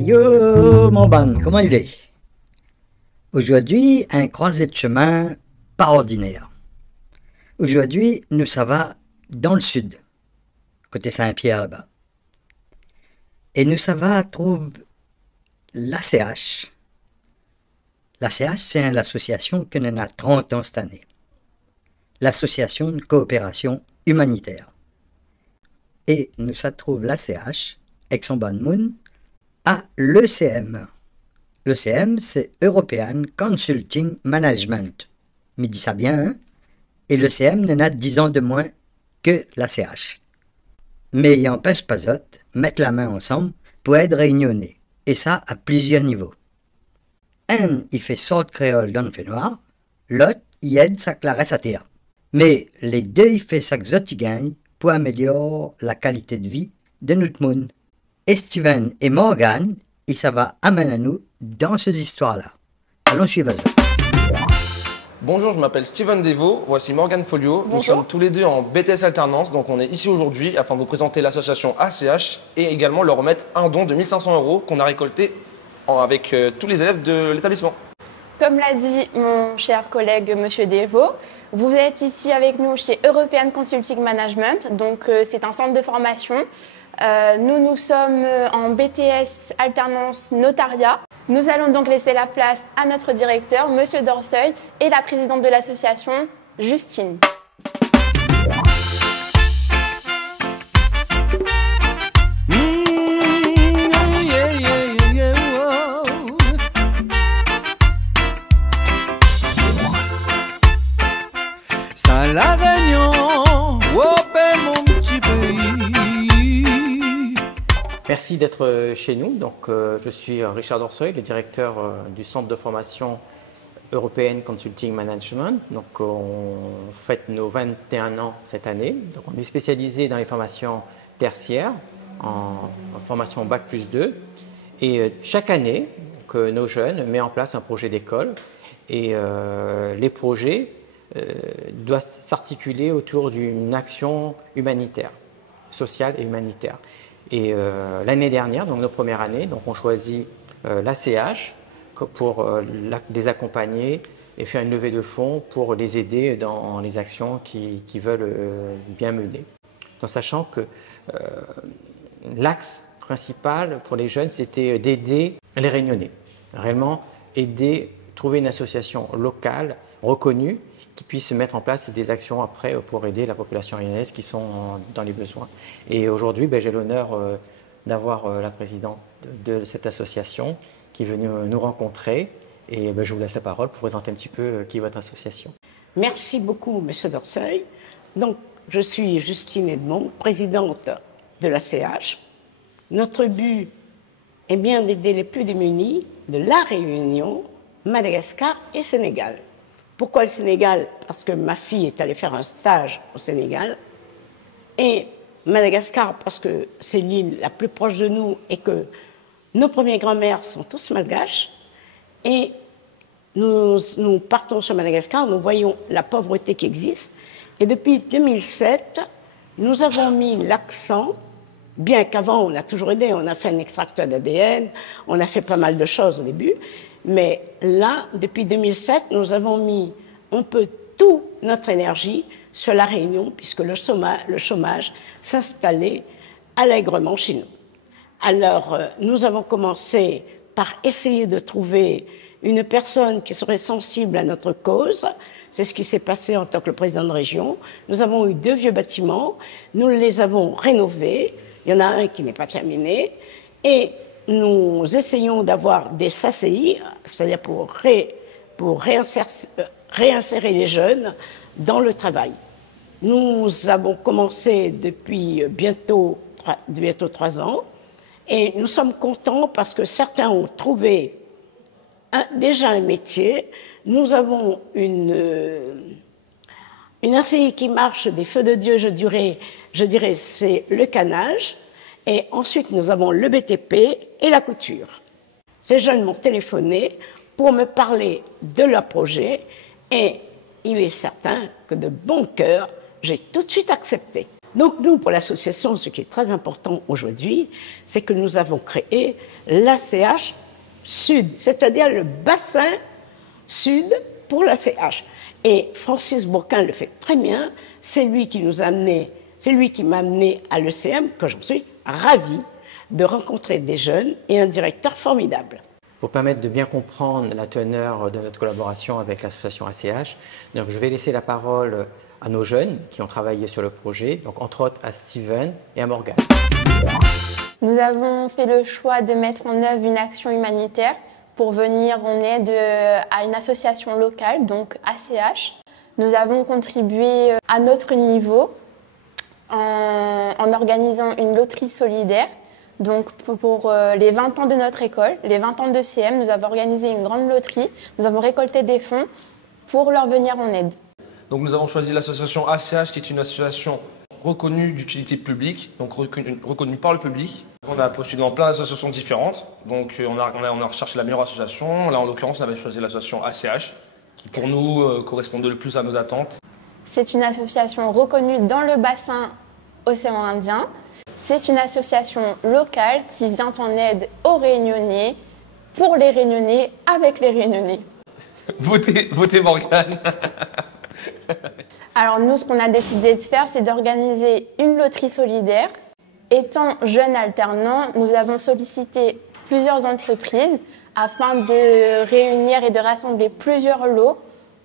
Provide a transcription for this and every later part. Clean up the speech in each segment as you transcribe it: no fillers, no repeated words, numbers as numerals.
Aïe, mon ban, comment il est? Aujourd'hui, un croisé de chemin pas ordinaire. Aujourd'hui, nous ça va dans le sud, côté Saint-Pierre là-bas. Et nous ça va trouve l'ACH. L'ACH, c'est l'association qui en a 30 ans cette année. L'Association de coopération humanitaire. Et nous ça trouve l'ACH, avec son ban moon, à l'ECM. L'ECM, c'est European Consulting Management. Mais dit ça bien, hein? Et l'ECM n'en a 10 ans de moins que l'ACH. Mais il n'empêche pas autres mettre la main ensemble pour être réunionnés. Et ça à plusieurs niveaux. Un, il fait sorte créole dans le fait noir. L'autre, il aide sa claresse à terre. Mais les deux, il fait sa gagne pour améliorer la qualité de vie de notre monde. Et Steven et Morgan, ils ça va amener à nous dans ces histoires-là. Allons suivre ça. Bonjour, je m'appelle Steven Devaux, voici Morgan Folio. Bonjour. Nous sommes tous les deux en BTS Alternance, donc on est ici aujourd'hui afin de vous présenter l'association ACH et également leur remettre un don de 1 500 € qu'on a récolté avec tous les élèves de l'établissement. Comme l'a dit mon cher collègue Monsieur Devaux, vous êtes ici avec nous chez European Consulting Management, donc c'est un centre de formation. Nous sommes en BTS Alternance Notariat. Nous allons donc laisser la place à notre directeur, Monsieur Dorseuil, et la présidente de l'association, Justine. Sans la réunion, mon petit pays. Merci d'être chez nous. Donc, je suis Richard Dorseuil, le directeur du centre de formation European Consulting Management. Donc, on fête nos 21 ans cette année. Donc, on est spécialisé dans les formations tertiaires, en formation Bac plus 2. Et chaque année, nos jeunes mettent en place un projet d'école. Et les projets doivent s'articuler autour d'une action humanitaire, sociale et humanitaire. Et l'année dernière, donc nos premières années, donc on choisit l'ACH pour les accompagner et faire une levée de fonds pour les aider dans les actions qu'ils veulent bien mener. En sachant que l'axe principal pour les jeunes, c'était d'aider les Réunionnais. Réellement aider, trouver une association locale reconnue qui puisse mettre en place des actions après pour aider la population réunionnaise qui sont dans les besoins. Et aujourd'hui, j'ai l'honneur d'avoir la présidente de cette association qui est venue nous rencontrer. Et je vous laisse la parole pour présenter un petit peu qui est votre association. Merci beaucoup, M. Dorseuil. Donc, je suis Justine Edmond, présidente de la CH. Notre but est bien d'aider les plus démunis de la Réunion, Madagascar et Sénégal. Pourquoi le Sénégal? Parce que ma fille est allée faire un stage au Sénégal. Et Madagascar, parce que c'est l'île la plus proche de nous et que nos premières grand-mères sont tous malgaches. Et nous partons sur Madagascar, nous voyons la pauvreté qui existe. Et depuis 2007, nous avons mis l'accent, bien qu'avant on a toujours aidé, on a fait un extracteur d'ADN, on a fait pas mal de choses au début. Mais là, depuis 2007, nous avons mis un peu toute notre énergie sur la Réunion, puisque le chômage s'installait allègrement chez nous. Alors, nous avons commencé par essayer de trouver une personne qui serait sensible à notre cause. C'est ce qui s'est passé en tant que le président de région. Nous avons eu 2 vieux bâtiments, nous les avons rénovés. Il y en a un qui n'est pas terminé. Et nous essayons d'avoir des SACI, c'est-à-dire pour réinsérer les jeunes dans le travail. Nous avons commencé depuis bientôt 3 ans et nous sommes contents parce que certains ont trouvé déjà un métier. Nous avons une ACI qui marche des feux de Dieu, je dirais c'est le canage. Et ensuite, nous avons le BTP et la couture. Ces jeunes m'ont téléphoné pour me parler de leur projet et il est certain que de bon cœur, j'ai tout de suite accepté. Donc nous, pour l'association, ce qui est très important aujourd'hui, c'est que nous avons créé l'ACH Sud, c'est-à-dire le bassin sud pour l'ACH. Et Francis Bourquin le fait très bien, c'est lui qui nous a amené, c'est lui qui m'a amené à l'ECM, que j'en suis ravie de rencontrer des jeunes et un directeur formidable. Pour permettre de bien comprendre la teneur de notre collaboration avec l'association ACH, donc je vais laisser la parole à nos jeunes qui ont travaillé sur le projet, donc entre autres à Steven et à Morgane. Nous avons fait le choix de mettre en œuvre une action humanitaire pour venir en aide à une association locale, donc ACH. Nous avons contribué à notre niveau en organisant une loterie solidaire. Donc pour les 20 ans de notre école, les 20 ans de CM, nous avons organisé une grande loterie. Nous avons récolté des fonds pour leur venir en aide. Donc nous avons choisi l'association ACH qui est une association reconnue d'utilité publique, donc reconnue par le public. On a postulé dans plein d'associations différentes, donc on a recherché la meilleure association. Là en l'occurrence on avait choisi l'association ACH qui pour nous correspondait le plus à nos attentes. C'est une association reconnue dans le bassin océan Indien. C'est une association locale qui vient en aide aux Réunionnais, pour les Réunionnais, avec les Réunionnais. Votez Morgane. Alors nous, ce qu'on a décidé de faire, c'est d'organiser une loterie solidaire. Étant jeunes alternants, nous avons sollicité plusieurs entreprises afin de réunir et de rassembler plusieurs lots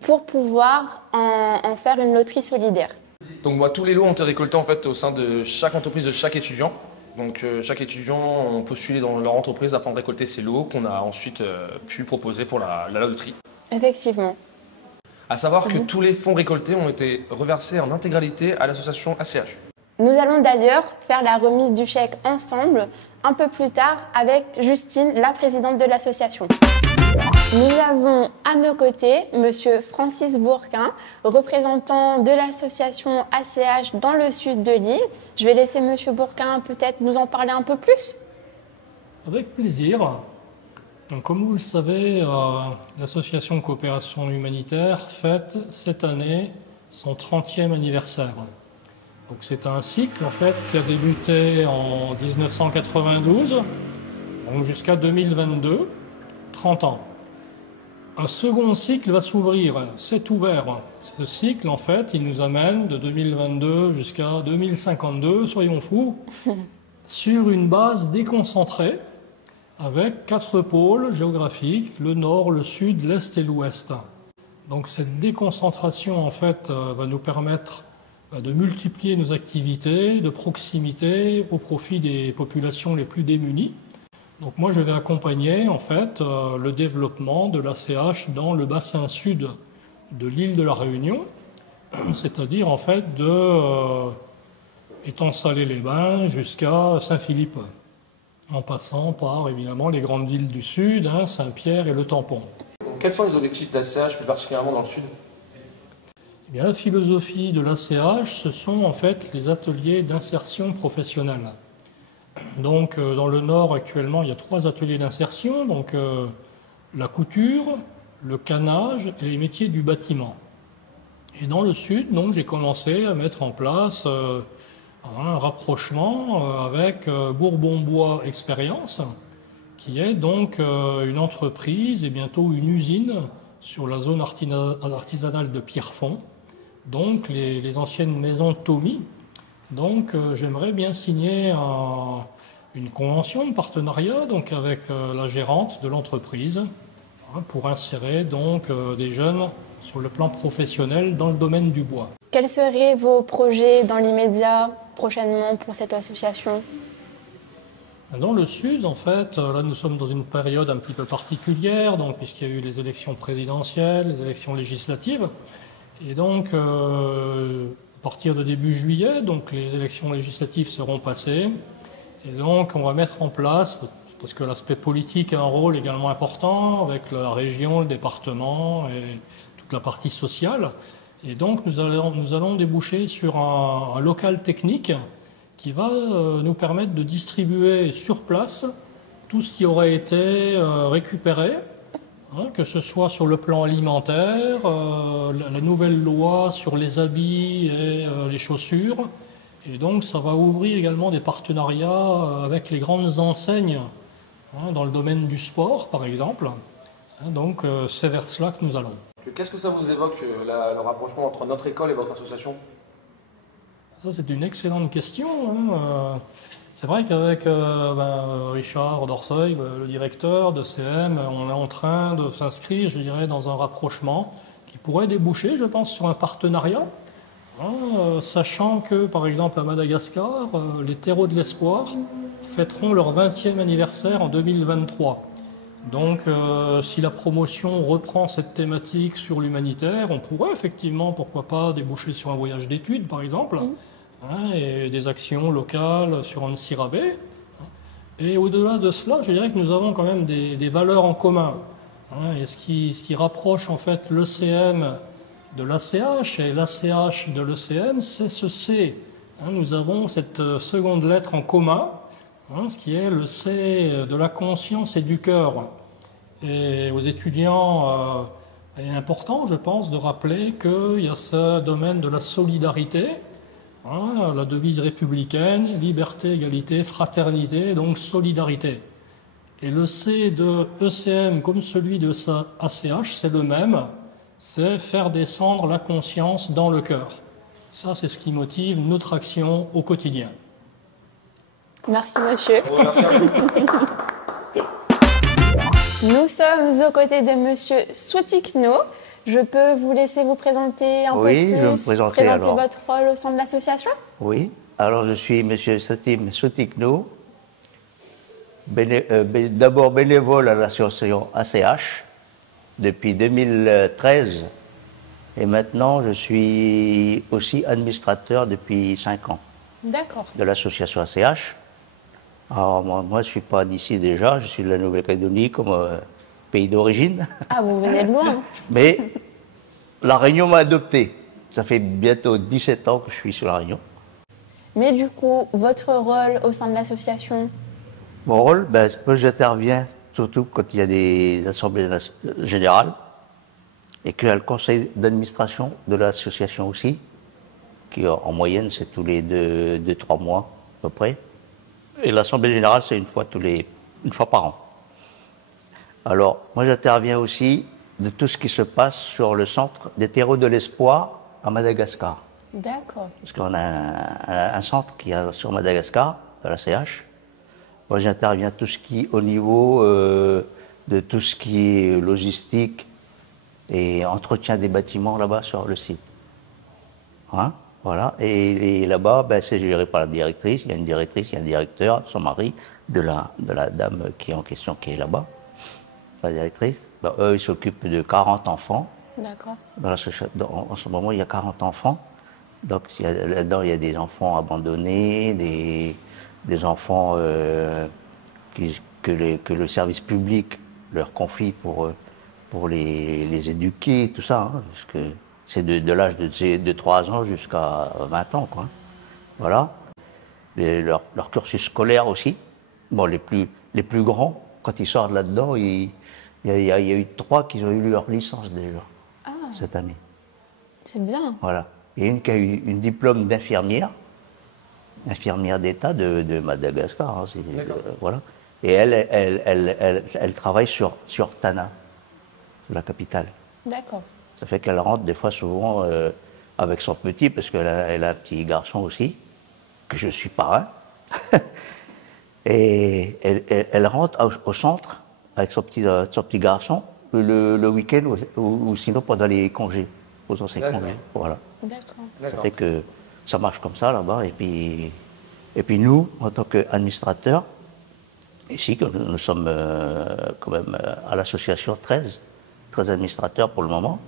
pour pouvoir en faire une loterie solidaire. Donc tous les lots ont été récoltés en fait au sein de chaque entreprise, de chaque étudiant. Donc chaque étudiant a postulé dans leur entreprise afin de récolter ces lots qu'on a ensuite pu proposer pour la loterie. Effectivement. À savoir que tous les fonds récoltés ont été reversés en intégralité à l'association ACH. Nous allons d'ailleurs faire la remise du chèque ensemble un peu plus tard avec Justine, la présidente de l'association. Nous avons à nos côtés Monsieur Francis Bourquin, représentant de l'association ACH dans le sud de l'île. Je vais laisser Monsieur Bourquin peut-être nous en parler un peu plus. Avec plaisir. Donc, comme vous le savez, l'association Coopération Humanitaire fête cette année son 30e anniversaire. Donc c'est un cycle en fait qui a débuté en 1992, donc jusqu'à 2022, 30 ans. Un second cycle va s'ouvrir, c'est ouvert. Ce cycle en fait, il nous amène de 2022 jusqu'à 2052, soyons fous, sur une base déconcentrée avec 4 pôles géographiques, le nord, le sud, l'est et l'ouest. Donc cette déconcentration en fait va nous permettre de multiplier nos activités de proximité au profit des populations les plus démunies. Donc moi je vais accompagner en fait le développement de l'ACH dans le bassin sud de l'île de la Réunion, c'est-à-dire en fait de Étang-Salé-les-Bains jusqu'à Saint-Philippe, en passant par évidemment les grandes villes du sud, Saint-Pierre et le Tampon. Donc, quels sont les objectifs d'ACH plus particulièrement dans le sud ? Eh bien, la philosophie de l'ACH, ce sont en fait les ateliers d'insertion professionnelle. Donc, dans le Nord, actuellement, il y a 3 ateliers d'insertion, donc la couture, le canage et les métiers du bâtiment. Et dans le Sud, donc, j'ai commencé à mettre en place un rapprochement avec Bourbon-Bois Expérience, qui est donc une entreprise et bientôt une usine sur la zone artisanale de Pierrefonds, donc les anciennes maisons Tommy. Donc j'aimerais bien signer une convention de partenariat donc, avec la gérante de l'entreprise pour insérer donc des jeunes sur le plan professionnel dans le domaine du bois. Quels seraient vos projets dans l'immédiat prochainement pour cette association ? Dans le Sud, en fait, là nous sommes dans une période un petit peu particulière, donc puisqu'il y a eu les élections présidentielles, les élections législatives, et donc à partir de début juillet, donc les élections législatives seront passées, et donc on va mettre en place, parce que l'aspect politique a un rôle également important avec la région, le département et toute la partie sociale, et donc nous allons déboucher sur un local technique qui va nous permettre de distribuer sur place tout ce qui aurait été récupéré, que ce soit sur le plan alimentaire, la nouvelle loi sur les habits et les chaussures, Et donc, ça va ouvrir également des partenariats avec les grandes enseignes, dans le domaine du sport, par exemple. Donc, c'est vers cela que nous allons. Qu'est-ce que ça vous évoque, le rapprochement entre notre école et votre association? Ça, c'est une excellente question. C'est vrai qu'avec Richard Dorseuil, le directeur de CM, on est en train de s'inscrire, je dirais, dans un rapprochement qui pourrait déboucher, je pense, sur un partenariat. Sachant que, par exemple, à Madagascar, les terreaux de l'espoir fêteront leur 20e anniversaire en 2023. Donc, si la promotion reprend cette thématique sur l'humanitaire, on pourrait effectivement, pourquoi pas, déboucher sur un voyage d'études, par exemple, et des actions locales sur Ansirabé. Et au-delà de cela, je dirais que nous avons quand même des valeurs en commun. Et ce qui rapproche en fait l'ECM de l'ACH et l'ACH de l'ECM, c'est ce C. Nous avons cette seconde lettre en commun, ce qui est le C de la conscience et du cœur. Et aux étudiants, il est important, je pense, de rappeler qu'il y a ce domaine de la solidarité, la devise républicaine, liberté, égalité, fraternité, donc solidarité. Et le C de ECM comme celui de ACH, c'est le même, c'est faire descendre la conscience dans le cœur. Ça, c'est ce qui motive notre action au quotidien. Merci, monsieur. Merci à vous. Nous sommes aux côtés de monsieur Soutikno. Je peux vous laisser vous présenter un peu plus, je vais me présenter alors. votre rôle au sein de l'association? Oui, alors je suis monsieur Satim Soutikno, d'abord bénévole à l'association ACH depuis 2013 et maintenant je suis aussi administrateur depuis 5 ans. D'accord. De l'association ACH. Alors moi je ne suis pas d'ici déjà, je suis de la Nouvelle-Calédonie comme pays d'origine. Ah, vous venez de loin. Mais la Réunion m'a adopté. Ça fait bientôt 17 ans que je suis sur la Réunion. Mais du coup, votre rôle au sein de l'association? Mon rôle, moi j'interviens surtout quand il y a des assemblées générales et qu'il y a le conseil d'administration de l'association aussi, qui en moyenne c'est tous les 2-3 mois à peu près. Et l'assemblée générale c'est une fois par an. Alors moi j'interviens aussi de tout ce qui se passe sur le centre des terreaux de l'espoir à Madagascar. D'accord. Parce qu'on a un centre qui est sur Madagascar, à la CH. Moi, j'interviens tout ce qui, au niveau de tout ce qui est logistique et entretien des bâtiments là-bas sur le site. Voilà. Et là-bas, c'est géré par la directrice. Il y a une directrice, il y a un directeur, son mari, de la dame qui est en question, qui est là-bas, la directrice. Eux, ils s'occupent de 40 enfants. D'accord. En ce moment, il y a 40 enfants. Donc, là-dedans, il y a des enfants abandonnés, des enfants que le service public leur confie pour les éduquer, tout ça. Parce que c'est de l'âge de 3 ans jusqu'à 20 ans, quoi. Voilà. Leur cursus scolaire aussi. Bon, les plus grands, quand ils sortent là-dedans, il y a eu 3 qui ont eu leur licence déjà, cette année. C'est bien. Voilà. Et une qui a eu une diplôme d'infirmière d'État de Madagascar. Voilà. Et elle travaille sur Tana, la capitale. D'accord. Ça fait qu'elle rentre des fois souvent avec son petit, parce qu'elle a un petit garçon aussi, que je suis parrain. Et elle rentre au centre avec son petit garçon le week-end ou sinon pendant les congés, pendant ses congés. Voilà. D'accord. Ça fait que ça marche comme ça là-bas. Et puis nous, en tant qu'administrateurs, ici, nous sommes quand même à l'association 13 administrateurs pour le moment.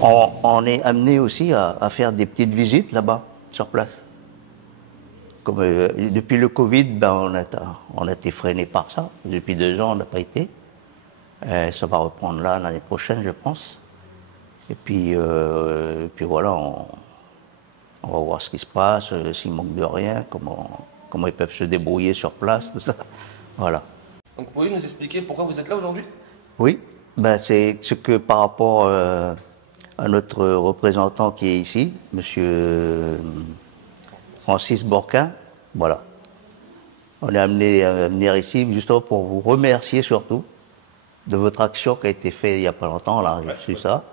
On est amené aussi à faire des petites visites là-bas, sur place. Comme depuis le Covid, on a été freiné par ça. Depuis 2 ans, on n'a pas été. Ça va reprendre là l'année prochaine, je pense. Et puis voilà, on va voir ce qui se passe, s'il manque de rien, comment ils peuvent se débrouiller sur place, tout ça. Voilà. Donc, vous pouvez nous expliquer pourquoi vous êtes là aujourd'hui? Oui, c'est ce que par rapport à notre représentant qui est ici, monsieur Francis Bourquin, voilà. On est amené à venir ici justement pour vous remercier surtout de votre action qui a été faite il n'y a pas longtemps, là, j'ai su ça.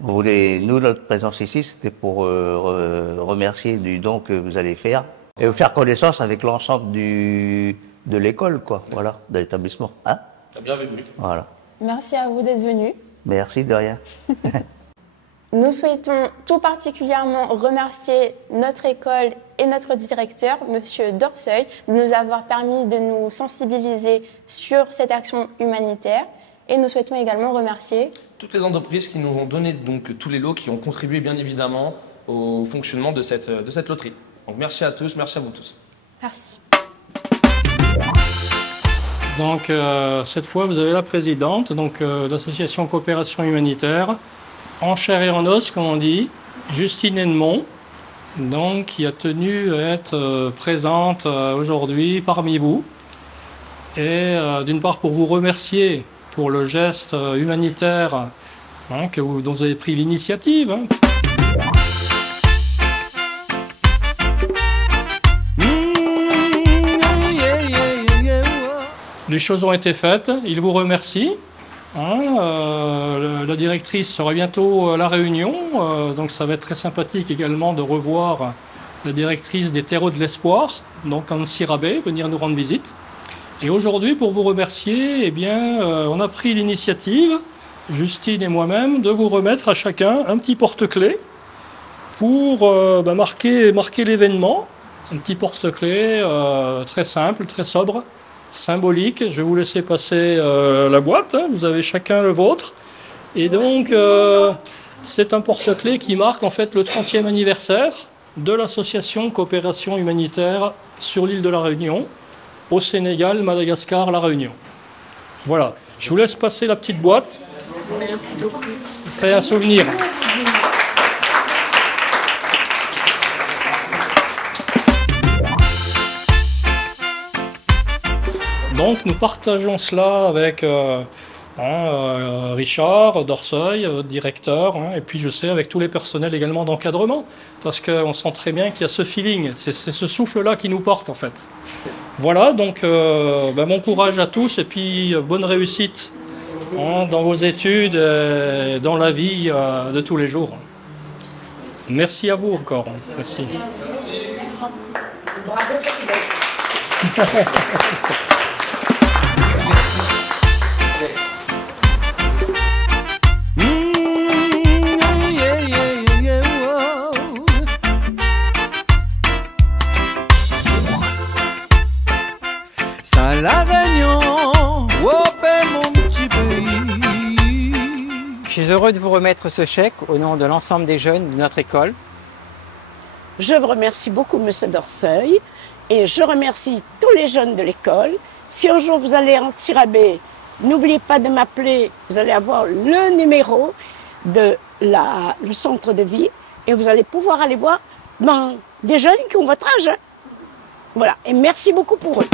Nous, notre présence ici, c'était pour remercier du don que vous allez faire et vous faire connaissance avec l'ensemble de l'école, quoi, voilà, de l'établissement. Hein? Bienvenue. Voilà. Merci à vous d'être venu. Merci, de rien. Nous souhaitons tout particulièrement remercier notre école et notre directeur, Monsieur Dorseuil, de nous avoir permis de nous sensibiliser sur cette action humanitaire. Et nous souhaitons également remercier toutes les entreprises qui nous ont donné donc tous les lots, qui ont contribué bien évidemment au fonctionnement de cette loterie. Donc merci à tous, merci à vous tous. Merci. Donc cette fois, vous avez la présidente de l'association Coopération Humanitaire, en chair et en os, comme on dit, Justine Edmond, donc, qui a tenu à être présente aujourd'hui parmi vous. Et d'une part pour vous remercier pour le geste humanitaire dont vous avez pris l'initiative. Hein. Les choses ont été faites, il vous remercie. La directrice sera bientôt à La Réunion, donc ça va être très sympathique également de revoir la directrice des terreaux de l'espoir, donc Anne Rabé, venir nous rendre visite. Et aujourd'hui, pour vous remercier, eh bien, on a pris l'initiative, Justine et moi-même, de vous remettre à chacun un petit porte-clés pour marquer l'événement. Un petit porte-clés très simple, très sobre, symbolique. Je vais vous laisser passer la boîte, hein. Vous avez chacun le vôtre. Et donc, c'est un porte-clés qui marque en fait le 30e anniversaire de l'association Coopération Humanitaire sur l'île de la Réunion, au Sénégal, Madagascar, la Réunion. Voilà, je vous laisse passer la petite boîte. Merci beaucoup. Ça fait un souvenir. Donc nous partageons cela avec Richard Dorseuil, directeur, hein, et puis je sais avec tous les personnels également d'encadrement, parce qu'on sent très bien qu'il y a ce feeling, c'est ce souffle-là qui nous porte en fait. Voilà, donc bon courage à tous et puis bonne réussite dans vos études, dans la vie de tous les jours. Merci à vous encore. Merci. La Réunion, mon petit pays. Je suis heureux de vous remettre ce chèque au nom de l'ensemble des jeunes de notre école. Je vous remercie beaucoup, M. Dorseuil, et je remercie tous les jeunes de l'école. Si un jour vous allez en Tirabé, n'oubliez pas de m'appeler, vous allez avoir le numéro de le centre de vie et vous allez pouvoir aller voir des jeunes qui ont votre âge. Hein. Voilà, et merci beaucoup pour eux.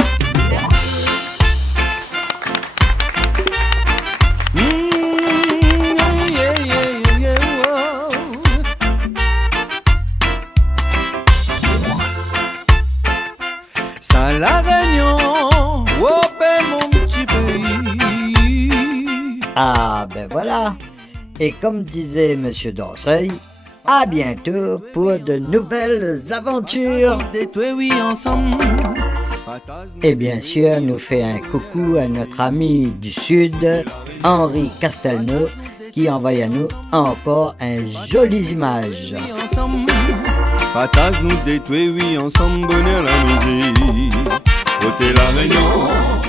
La Réunion, mon petit pays. Ah ben voilà. Et comme disait Monsieur Dorseuil, à bientôt pour de nouvelles aventures. Et bien sûr, nous fait un coucou à notre ami du Sud, Henri Castelnau, qui envoie à nous encore un jolies images. Partage nous détruire, oui, ensemble, bonheur la musique. Côté la Réunion.